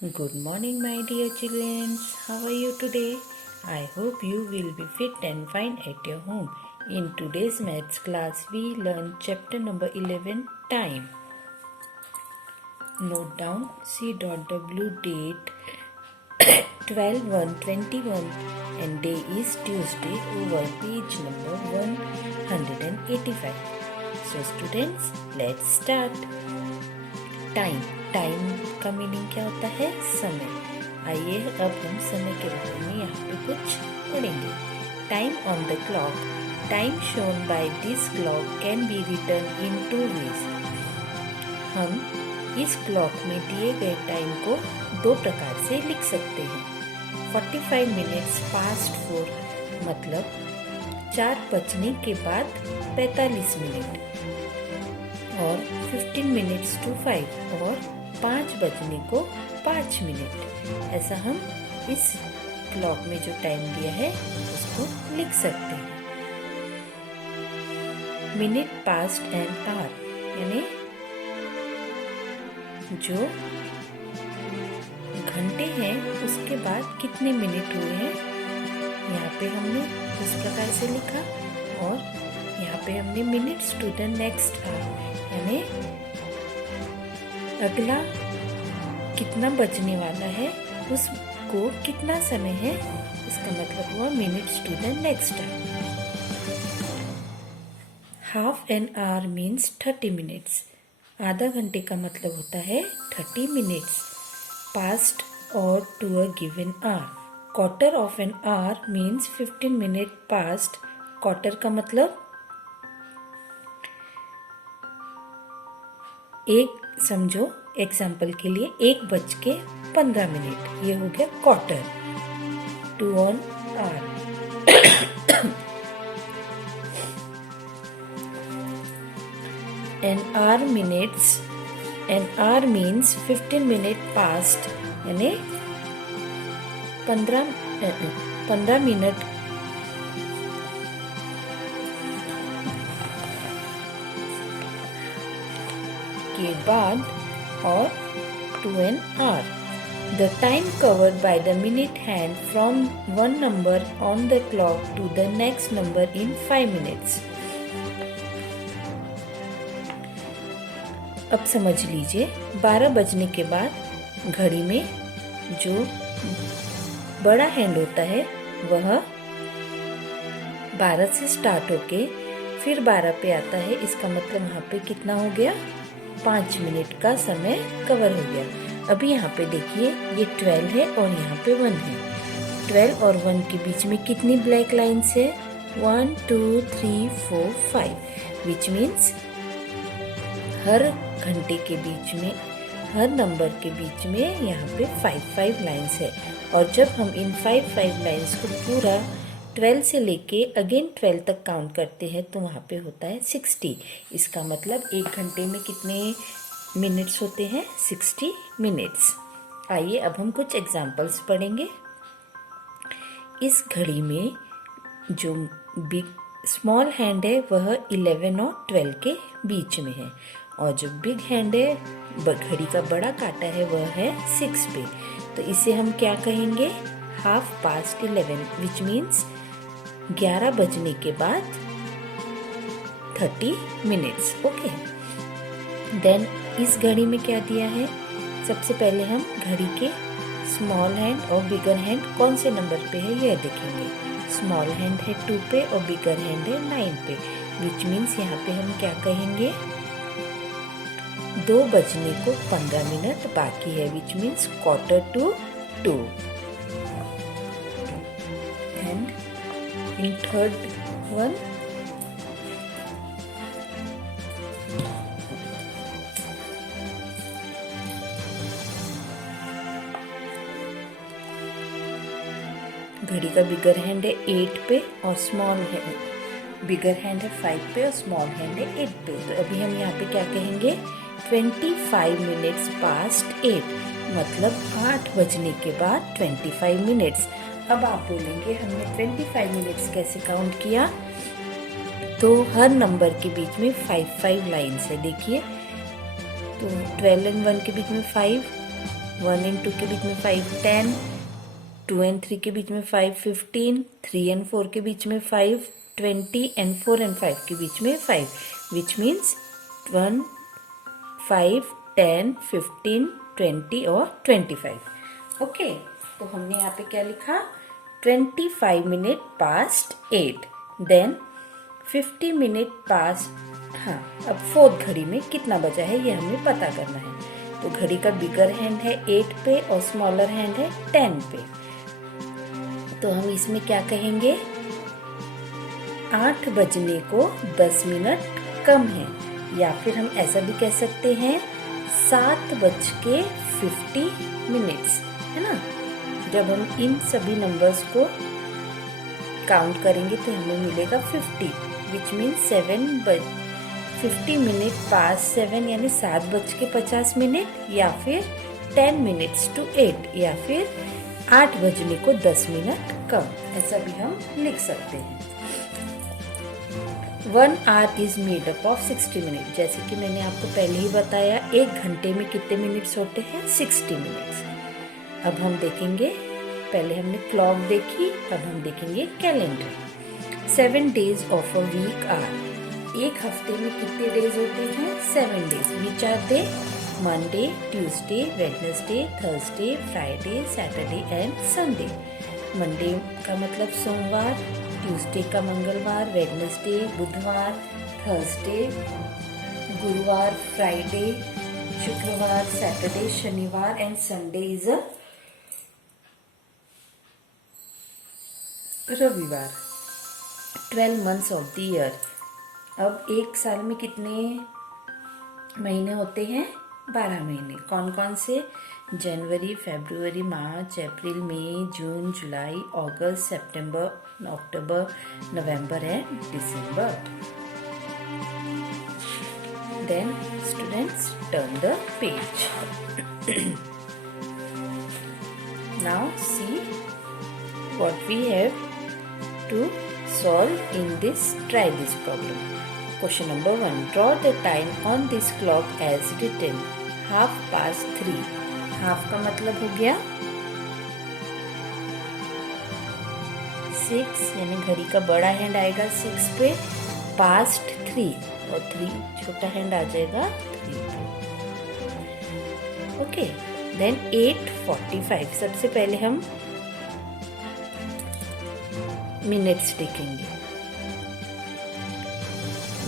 Good morning, my dear children. How are you today? I hope you will be fit and fine at your home. In today's maths class, we learn chapter number 11, Time. Note down C.W date 12/1/21 and day is Tuesday over page number 185. So students, let's start. Time का meaning क्या होता है? समय। आइए अब हम समय के बारे में यहाँ पे कुछ पढ़ेंगे। Time on the clock. Time shown by this clock can be written in 2 ways। हम इस क्लॉक में दिए गए टाइम को 2 प्रकार से लिख सकते हैं। 45 minutes past 4 मतलब 4 बजने के बाद 45 मिनट, और 15 minutes to 5 और 5 बजने को 5 मिनट। ऐसा हम इस क्लॉक में जो टाइम दिया है उसको लिख सकते हैं। मिनट पास्ट एन आवर यानी जो घंटे हैं उसके बाद कितने मिनट हुए हैं, यहाँ पे हमने इस प्रकार से लिखा। और यहाँ पे हमने minutes to the next hour यानी अगला कितना बजने वाला है उसको कितना समय है, इसका मतलब हुआ minutes to the next hour. Half an hour means 30 minutes. आधा घंटे का मतलब होता है 30 मिनट्स। पास्ट और to a given hour. Quarter of an hour means 15 minute past. Quarter का मतलब एक, समझो एग्जाम्पल के लिए 1:15, ये हो गया quarter. 2 on hour। An hour means 15 minute past यानी 15 मिनट के बाद, और 2 an hour। The time covered by the minute hand from one number on the clock to the next number in 5 minutes। अब समझ लीजिए 12 बजने के बाद घड़ी में जो बड़ा हैंड होता है वह 12 से स्टार्ट होके फिर 12 पे आता है। इसका मतलब वहाँ पे कितना हो गया? 5 मिनट का समय कवर हो गया। अभी यहाँ पे देखिए ये 12 है और यहाँ पे 1 है। 12 और 1 के बीच में कितनी ब्लैक लाइन्स है? 1 2 3 4 5 विच मीन्स हर घंटे के बीच में, हर नंबर के बीच में यहाँ पे 5 लाइन्स है। और जब हम इन 5 लाइन्स को पूरा 12 से लेके अगेन 12 तक काउंट करते हैं तो वहाँ पे होता है 60। इसका मतलब एक घंटे में कितने मिनट्स होते हैं? 60 मिनट्स। आइए अब हम कुछ एग्जाम्पल्स पढ़ेंगे। इस घड़ी में जो स्मॉल हैंड है वह 11 और 12 के बीच में है, और जो बिग हैंड है, घड़ी का बड़ा कांटा है, वह है 6 पे। तो इसे हम क्या कहेंगे? 11:30 विच मीन्स 11 बजने के बाद 30 मिनट्स। ओके, देन इस घड़ी में क्या दिया है? सबसे पहले हम घड़ी के स्मॉल हैंड और बिगर हैंड कौन से नंबर पे है यह देखेंगे। स्मॉल हैंड है 2 पे और बिगर हैंड है 9 पे, विच मीन्स यहाँ पे हम क्या कहेंगे? 2 बजने को 15 मिनट बाकी है, which means 1:45। And in third one घड़ी का बिगर हैंड है 8 पे और स्मॉल है, बिगर हैंड है 5 पे और स्मॉल हैंड है 8 पे। तो अभी हम यहाँ पे क्या कहेंगे? 25 मिनट्स पास्ट 8 मतलब 8 बजने के बाद 25 मिनट्स। अब आप बोलेंगे हमने 25 मिनट्स कैसे काउंट किया? तो हर नंबर के बीच में 5 लाइन्स है। देखिए तो 12 और 1 के बीच में 5, 1 एंड 2 के बीच में 5 10, 2 एंड 3 के बीच में 5 15, 3 एंड 4 के बीच में 5 20 एंड 4 एंड 5 के बीच में 5, विच मीन्स 1 5 10 15 20 और 25। ओके, तो हमने यहाँ पे क्या लिखा, 25 minute past 8, then 50 minute past. हाँ, अब फोर्थ घड़ी में कितना बचा है ये हमें पता करना है। तो घड़ी का बिगर हैंड है 8 पे और स्मॉलर हैंड है 10 पे। तो हम इसमें क्या कहेंगे, 8 बजने को 10 मिनट कम है, या फिर हम ऐसा भी कह सकते हैं 7:50 है ना। जब हम इन सभी नंबर्स को काउंट करेंगे तो हमें मिलेगा 50, विच मीन्स 50 मिनट पास 7 यानी 7:50, या फिर 10 मिनट्स टू 8, या फिर 8 बजने को 10 मिनट कम, ऐसा भी हम लिख सकते हैं। 1 hour is made up of 60 minute. जैसे कि मैंने आपको पहले ही बताया, 1 घंटे में कितने मिनट्स होते हैं, 60 मिनट्स। अब हम देखेंगे, पहले हमने क्लॉक देखी, अब हम देखेंगे calendar. 7 days of a week are. एक हफ्ते में कितने डेज होते हैं, 7 days। Which are they, Monday, Tuesday, Wednesday, Thursday, Friday, Saturday and Sunday. Monday का मतलब सोमवार, ट्यूसडे का मंगलवार, वेडनेसडे बुधवार, थर्सडे गुरुवार, फ्राइडे शुक्रवार, सैटरडे शनिवार एंड संडे इज अ रविवार। 12 months ऑफ द ईयर। अब एक साल में कितने महीने होते हैं, 12 महीने। कौन कौन से, January, February, March, April, May, June, July, August, September, October, November and December. Then students turn the page. Now see what we have to solve in this, try this problem. Question number 1, draw the time on this clock as written, 3:30। Half का मतलब हो गया 6, यानी घड़ी का बड़ा hand आएगा 6 पे, पास्ट 3 और 3 छोटा हैंड आ जाएगा 3 पे। Okay, then 8:45। सबसे पहले हम मिनट्स देखेंगे।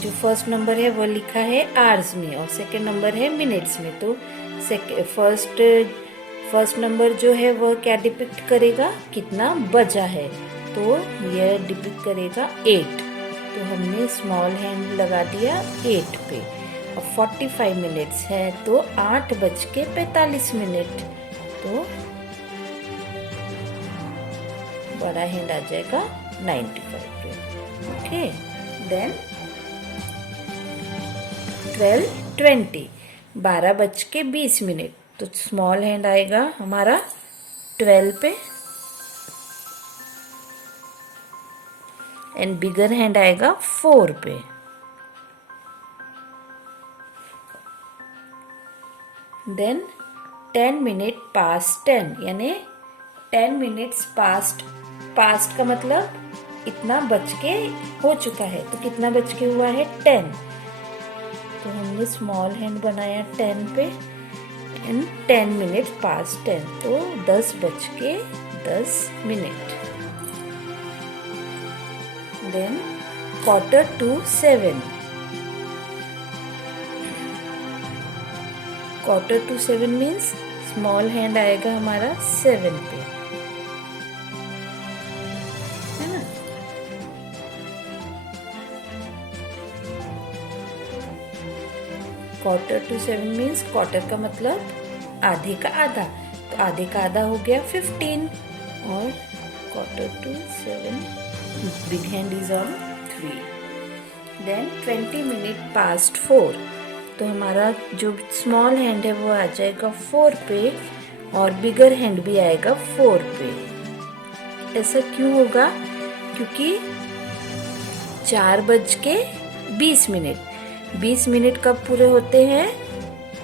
जो फर्स्ट नंबर है वो लिखा है आवर्स में और सेकंड नंबर है मिनट्स में। तो फर्स्ट नंबर जो है वह क्या डिपिक्ट करेगा, कितना बजा है, तो यह डिपिक्ट करेगा 8। तो हमने स्मॉल हैंड लगा दिया 8 पे। और 45 मिनट्स है तो 8:45, तो बड़ा हैंड आ जाएगा 95 पे। ओके, देन 12:20, 12:20, तो स्मॉल हैंड आएगा हमारा 12 पे एंड बिगर हैंड आएगा 4 पे। देन 10 मिनट पास्ट 10, यानी 10 मिनट्स पास्ट का मतलब इतना बच के हो चुका है, तो कितना बच के हुआ है 10। तो हमने स्मॉल हैंड बनाया 10 पे एंड 10 मिनट पास्ट 10, तो 10:10। देन 7:15, 7:15 मीन्स स्मॉल हैंड आएगा हमारा 7 पे, है ना। क्वार्टर टू 7 मीन्स क्वार्टर का मतलब आधे का आधा, तो आधे का आधा हो गया 15 और 7:15 big hand is on 3। Then 20 minute past 4, तो हमारा जो स्मॉल हैंड है वो आ जाएगा 4 पे और बिगर हैंड भी आएगा 4 पे। ऐसा क्यों होगा, क्योंकि 4:20, 20 मिनट कब पूरे होते हैं,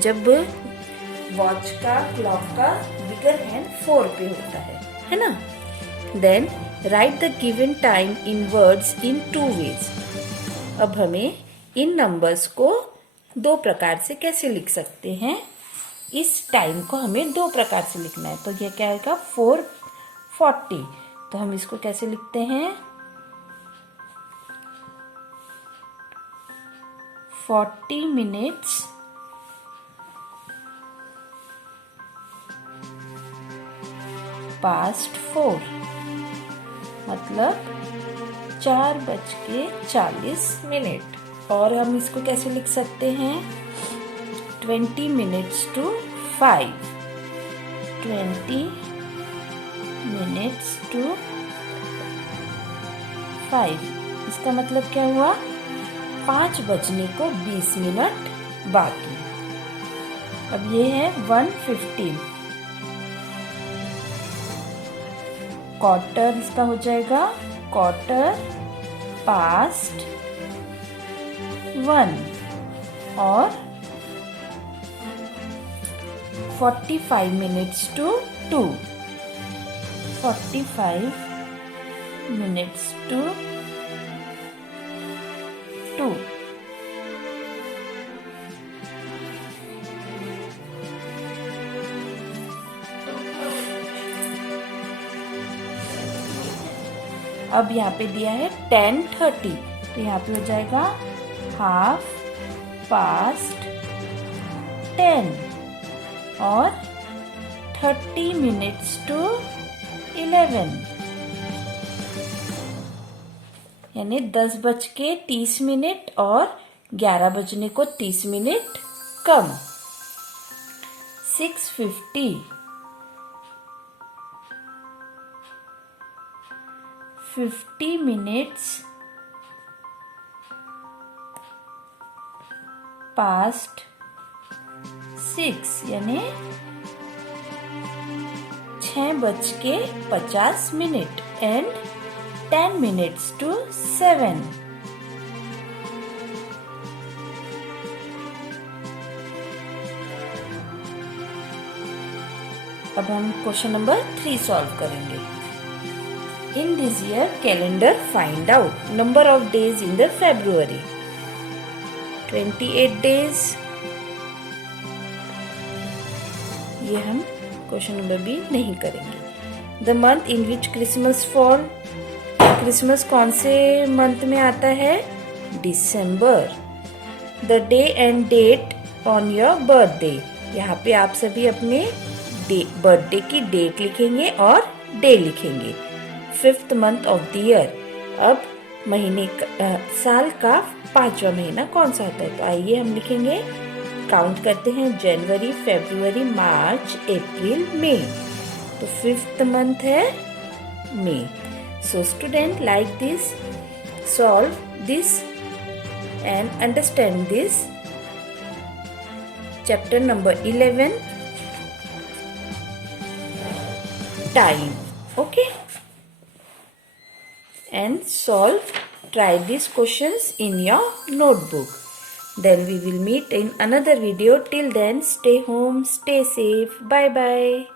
जब वॉच का, क्लॉक का बिगर हैंड 4 पे होता है ना। Then write the given time in words in 2 ways. अब हमें इन नंबर्स को 2 प्रकार से कैसे लिख सकते हैं। इस टाइम को हमें 2 प्रकार से लिखना है, तो यह क्या आएगा 4:40। तो हम इसको कैसे लिखते हैं 40 minutes past 4, मतलब 4:40। और हम इसको कैसे लिख सकते हैं 20 minutes to 5, 20 minutes to 5। इसका मतलब क्या हुआ 5 बजने को 20 मिनट बाकी। अब ये है 1:15, क्वार्टर इसका हो जाएगा 1:15 और 45 minutes to 2, 45 minutes to 2। अब यहाँ पे दिया है 10:30, तो यहाँ पे हो जाएगा 10:30 और 30 minutes to 11, यानी 10:30 और 11 बजने को 30 मिनट कम। 6:50, 50 minutes past 6, यानी 6:50 एंड 10 minutes to 7। अब हम क्वेश्चन नंबर 3 सॉल्व करेंगे। In this year calendar find out number of days in the February। 28 days। ये हम क्वेश्चन नंबर बी नहीं करेंगे। The month in which Christmas fall। Christmas कौन से मंथ में आता है दिसंबर। The day and date on your birthday। यहाँ पे आप सभी अपने बर्थडे की डेट लिखेंगे और डे लिखेंगे। 5th month of the year। अब महीने साल का 5वां महीना कौन सा होता है, तो आइए हम लिखेंगे, काउंट करते हैं जनवरी, फरवरी, मार्च, अप्रैल, मई। तो 5th month है मई। So student, like this, solve this and understand this chapter number 11 time, okay, and try these questions in your notebook. Then we will meet in another video. Till then, stay home, stay safe, bye bye.